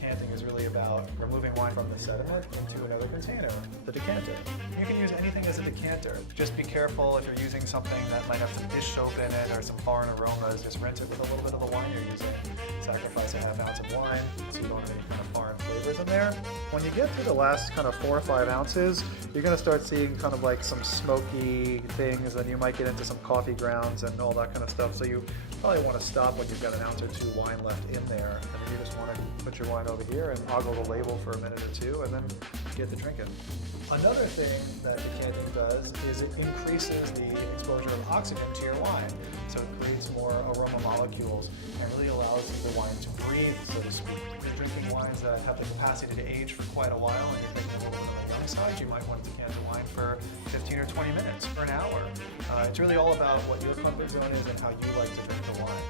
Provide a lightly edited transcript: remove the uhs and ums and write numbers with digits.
decanting is really about removing wine from the sediment into another container, the decanter. You can use anything as a decanter. Just be careful if you're using something that might have some dish soap in it or some foreign aromas, just rinse it with a little bit of the wine you're using. Sacrifice a half ounce of wine so you don't have any kind of foreign flavors in there. When you get through the last kind of 4 or 5 ounces, you're going to start seeing kind of like some smoky things, and you might get into some coffee grounds and all that kind of stuff. So you probably want to stop when you've got an ounce or two wine left in there, and then you just want to put your wine over here and ogle the label for a minute or two, and then get to drinking. Another thing that decanting does is it increases the exposure of oxygen to your wine. So it creates more aroma molecules and really allows the wine to breathe, so to speak. If you're drinking wines that have the capacity to age for quite a while and you're drinking a little bit on the young side, you might want to decant your wine for 15 or 20 minutes, for an hour. It's really all about what your comfort zone is and how you like to drink the wine.